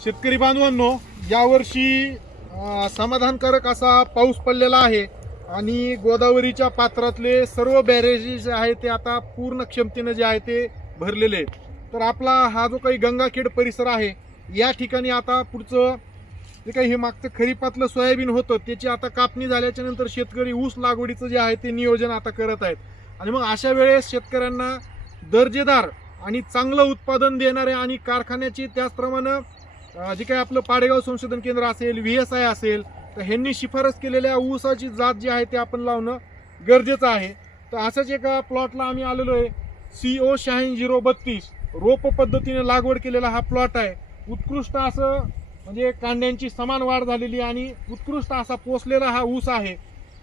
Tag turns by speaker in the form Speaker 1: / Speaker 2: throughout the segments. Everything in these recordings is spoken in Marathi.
Speaker 1: शेतकरी बांधवांनो यावर्षी समाधानकारक असा पाऊस पडलेला आहे आणि गोदावरीच्या पात्रातले सर्व बॅरेजेस जे आहे ते आता पूर्ण क्षमतेनं जे आहे ते भरलेले आहेत. तर आपला हा जो काही गंगाखेड परिसर आहे या ठिकाणी आता पुढचं जे काही हे मागचं खरीपातलं सोयाबीन होतं त्याची आता कापणी झाल्याच्यानंतर शेतकरी ऊस लागवडीचं जे आहे ते नियोजन आता करत आहेत. आणि मग अशा वेळेस शेतकऱ्यांना दर्जेदार आणि चांगलं उत्पादन देणारे आणि कारखान्याची त्याचप्रमाणे जे काही आपलं पाडेगाव संशोधन केंद्र असेल व्ही एस आय असेल तर ह्यांनी शिफारस केलेल्या ऊसाची जात जी आहे ते आपण लावणं गरजेचं आहे. तर असंच एका प्लॉटला आम्ही आलेलो आहे. सी ओ शहाऐंशी झिरो बत्तीस. रोप पद्धतीने लागवड केलेला हा प्लॉट आहे. उत्कृष्ट असं म्हणजे कांड्यांची समान वाढ झालेली आणि उत्कृष्ट असा पोचलेला हा ऊस आहे.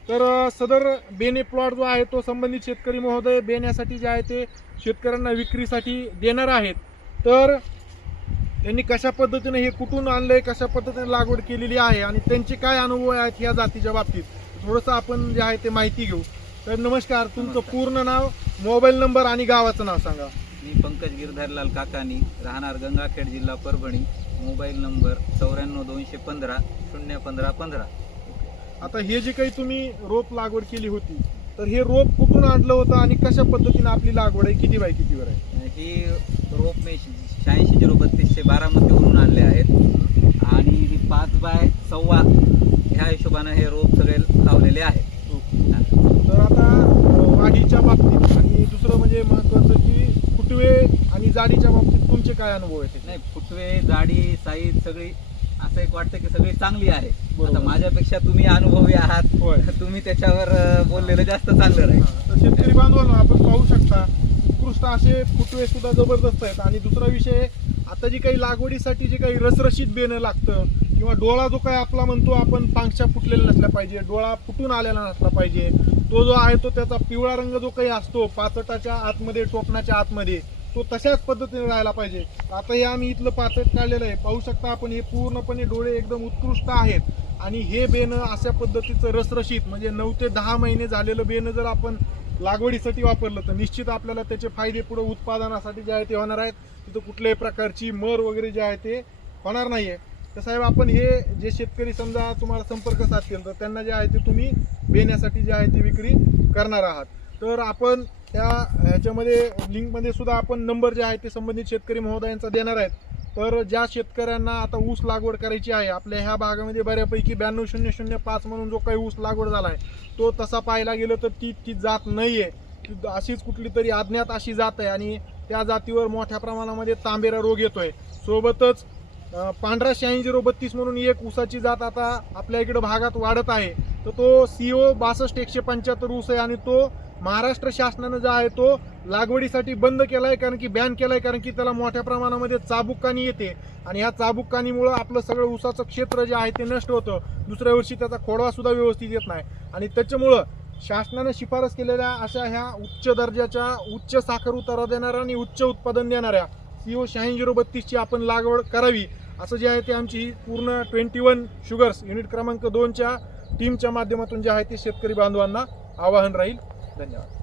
Speaker 1: तर सदर बेने प्लॉट जो आहे तो संबंधित शेतकरी महोदय बेण्यासाठी जे आहे ते शेतकऱ्यांना विक्रीसाठी देणार आहेत. तर त्यांनी कशा पद्धतीने हे कुठून आणलंय कशा पद्धतीने लागवड केलेली आहे आणि त्यांचे काय अनुभव आहेत या जातीच्या बाबतीत? थोडंसं आपण जे आहे ते माहिती घेऊ. तर नमस्कार तुमचं. पूर्ण नाव मोबाईल नंबर आणि गावाचं नाव सांगा.
Speaker 2: मी पंकज गिरधरलाल काकानी राहणार गंगाखेड जिल्हा परभणी मोबाईल नंबर चौऱ्याण्णव दोनशे पंधरा शून्य पंधरा पंधरा.
Speaker 1: आता हे जे काही तुम्ही रोप लागवड केली होती तर हे रोप कुठून आणलं होतं आणि कशा पद्धतीने आपली लागवड आहे किती बाय कितीवर आहे?
Speaker 2: ही रोप मी शहाऐंशी झिरो बत्तीसशे बारामतीवरून आणले आहेत. आणि ही पाच बाय सव्वा ह्या हिशोबानं हे रोप सगळे लावलेले आहे
Speaker 1: तर आता वाढीच्या बाबतीत आणि दुसरं म्हणजे महत्वाचं की फुटवे आणि जाडीच्या बाबतीत तुमचे काय अनुभव आहेत?
Speaker 2: नाही फुटवे जाडी साईज सगळी असं एक वाटतं की सगळी चांगली आहे. आता माझ्यापेक्षा तुम्ही अनुभवी आहात. तुम्ही त्याच्यावर बोललेलं जास्त चांगलं राहील.
Speaker 1: शेतकरी बांधवांनो आपण पाहू शकता उत्कृष्ट असे फुटवे सुद्धा जबरदस्त आहेत. आणि दुसरा विषय आता जी काही लागवडीसाठी जे काही रसरशीत बेणं लागतं किंवा डोळा जो काही आपला म्हणतो आपण पांगशा फुटलेला नसला पाहिजे डोळा फुटून आलेला नसला पाहिजे तो जो आहे तो त्याचा पिवळा रंग जो काही असतो पाचटाच्या आतमध्ये टोपणाच्या आतमध्ये तो तशाच पद्धतीने राहायला पाहिजे. आता हे आम्ही इथलं पाचट काढलेलं आहे. पाहू शकता आपण हे पूर्णपणे डोळे एकदम उत्कृष्ट आहेत. आणि हे बेणं अशा पद्धतीचं रसरशीत म्हणजे नऊ ते दहा महिने झालेलं बेणं जर आपण लागवडीसाठी वापरलं तर निश्चित आपल्याला त्याचे फायदे पुढे उत्पादनासाठी जे आहे ते होणार आहेत. तिथं कुठल्याही प्रकारची मर वगैरे जे आहे ते होणार नाही आहे तर साहेब आपण हे जे शेतकरी समजा तुम्हाला संपर्क साधतील तर त्यांना जे आहे ते तुम्ही बेण्यासाठी जे आहे ते विक्री करणार आहात. तर आपण त्या ह्याच्यामध्ये लिंकमध्ये सुद्धा आपण नंबर जे आहे ते संबंधित शेतकरी महोदयांचा देणार आहेत. तर ज्या शेतकऱ्यांना आता ऊस लागवड करायची आहे आपल्या ह्या भागामध्ये बऱ्यापैकी ब्याण्णव शून्य शून्य पाच म्हणून जो काही ऊस लागवड झाला आहे तो तसा पाहायला गेलं तर ती ती जात नाही आहे ती अशीच कुठली तरी अज्ञात अशी जात आहे आणि त्या जातीवर मोठ्या प्रमाणामध्ये तांबेरा रोग येतोय. सोबतच पांढरा शहाऐंशी झिरो बत्तीस म्हणून एक ऊसाची जात आता आपल्या इकडं भागात वाढत आहे. तर तो सीओ बासष्ट एकशे पंच्याहत्तर ऊस आहे आणि तो महाराष्ट्र शासनानं जो आहे तो लागवडीसाठी बंद केलाय कारण की बॅन केलाय कारण की त्याला मोठ्या प्रमाणामध्ये चाबुकानी येते. आणि ह्या चाबुकानीमुळं आपलं सगळं ऊसाचं क्षेत्र जे आहे ते नष्ट होतं. दुसऱ्या वर्षी त्याचा खोडवा सुद्धा व्यवस्थित येत नाही. आणि त्याच्यामुळं शासनानं शिफारस केलेल्या अशा ह्या उच्च दर्जाच्या उच्च साखर उतारा देणाऱ्या आणि उच्च उत्पादन देणाऱ्या सीओ शहाऐंशी झिरो बत्तीसची आपण लागवड करावी. असं जे आहे ते आमची ही पूर्ण ट्वेंटी वन शुगर्स युनिट क्रमांक दोनच्या टीमच्या माध्यमातून जे आहे ते शेतकरी बांधवांना आवाहन राहील. Daniel.